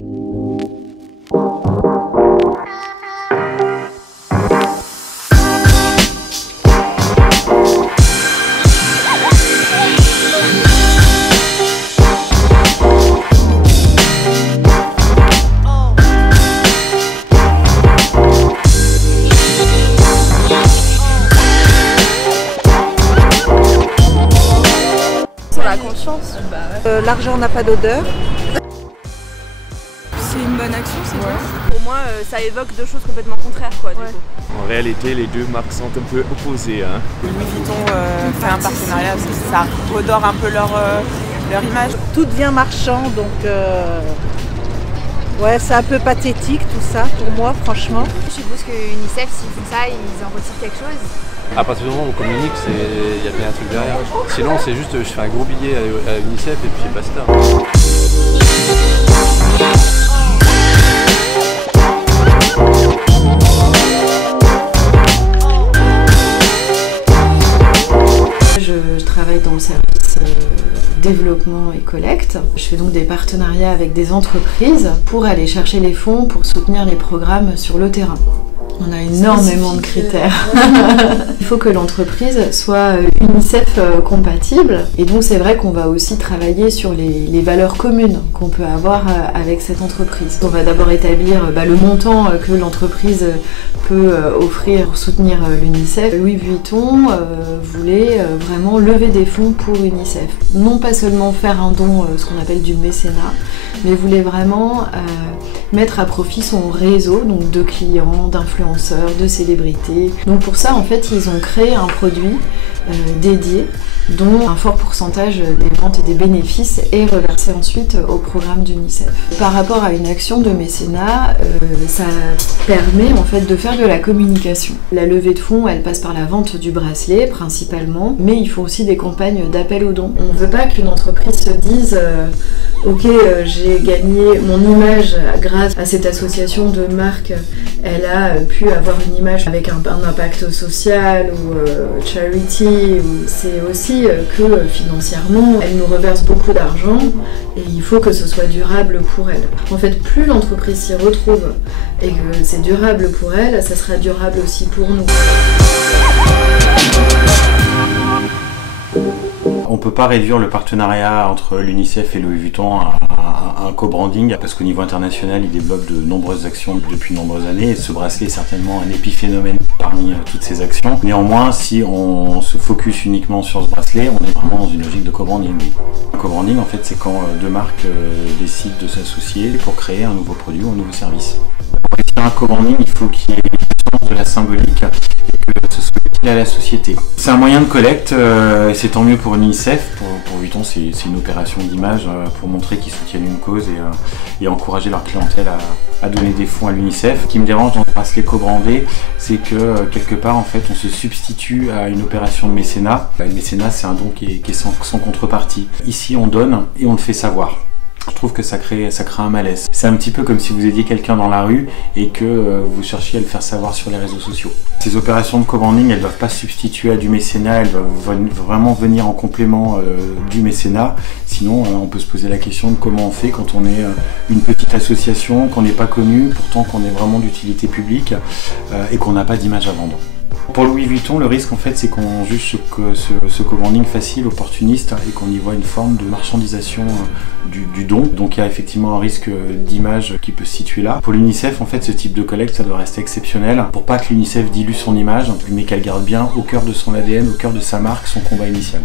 La conscience, l'argent n'a pas d'odeur. c'est une bonne action, c'est quoi? Pour moi, ça évoque deux choses complètement contraires, quoi, du coup. En réalité, les deux marques sont un peu opposées. Hein. Louis Vuitton fait un partenariat parce que ça redore un peu leur image. Tout devient marchand, donc ouais, c'est un peu pathétique tout ça pour moi, franchement. Je suppose que UNICEF, s'ils font ça, ils en retirent quelque chose. À partir du moment où on communique, il y a bien un truc derrière. Sinon, c'est juste, je fais un gros billet à UNICEF et puis basta. Je travaille dans le service développement et collecte. Je fais donc des partenariats avec des entreprises pour aller chercher les fonds pour soutenir les programmes sur le terrain. On a énormément de critères. Il faut que l'entreprise soit UNICEF compatible. Et donc c'est vrai qu'on va aussi travailler sur les valeurs communes qu'on peut avoir avec cette entreprise. On va d'abord établir le montant que l'entreprise peut offrir pour soutenir l'UNICEF. Louis Vuitton voulait vraiment lever des fonds pour UNICEF. Non pas seulement faire un don, ce qu'on appelle du mécénat, mais voulait vraiment mettre à profit son réseau donc de clients, d'influenceurs, de célébrités. Donc pour ça, en fait, ils ont créé un produit dédié dont un fort pourcentage des ventes et des bénéfices est reversé ensuite au programme d'UNICEF. Par rapport à une action de mécénat, ça permet en fait de faire de la communication. La levée de fonds, elle passe par la vente du bracelet principalement, mais il faut aussi des campagnes d'appel aux dons. On ne veut pas qu'une entreprise se dise ok, j'ai gagné mon image grâce à cette association de marques, elle a pu avoir une image avec un impact social ou charity. C'est aussi que financièrement, elle nous reverse beaucoup d'argent et il faut que ce soit durable pour elle. En fait, plus l'entreprise s'y retrouve et que c'est durable pour elle, ça sera durable aussi pour nous. On ne peut pas réduire le partenariat entre l'UNICEF et Louis Vuitton à un co-branding parce qu'au niveau international, ils développent de nombreuses actions depuis de nombreuses années et ce bracelet est certainement un épiphénomène parmi toutes ces actions. Néanmoins, si on se focus uniquement sur ce bracelet, on est vraiment dans une logique de co-branding. Un co-branding, en fait, c'est quand deux marques décident de s'associer pour créer un nouveau produit ou un nouveau service. Pour réussir un co-branding, il faut qu'il y ait le sens de la symbolique et que ce soit utile à la société. C'est un moyen de collecte et c'est tant mieux pour l'UNICEF. Pour Vuitton, c'est une opération d'image pour montrer qu'ils soutiennent une cause et encourager leur clientèle à donner des fonds à l'UNICEF. Ce qui me dérange dans le bracelet co-brandé, c'est que quelque part, en fait, on se substitue à une opération de mécénat. Le mécénat, c'est un don qui est sans contrepartie. Ici, on donne et on le fait savoir. Je trouve que ça crée un malaise. C'est un petit peu comme si vous aidiez quelqu'un dans la rue et que vous cherchiez à le faire savoir sur les réseaux sociaux. Ces opérations de co-branding, elles ne doivent pas se substituer à du mécénat, elles doivent vraiment venir en complément du mécénat. Sinon, on peut se poser la question de comment on fait quand on est une petite association, qu'on n'est pas connu, pourtant qu'on est vraiment d'utilité publique et qu'on n'a pas d'image à vendre. Pour Louis Vuitton, le risque en fait c'est qu'on juge ce co-branding facile, opportuniste et qu'on y voit une forme de marchandisation du don. Donc il y a effectivement un risque d'image qui peut se situer là. Pour l'UNICEF, en fait, ce type de collecte, ça doit rester exceptionnel pour pas que l'UNICEF dilue son image, mais qu'elle garde bien au cœur de son ADN, au cœur de sa marque, son combat initial.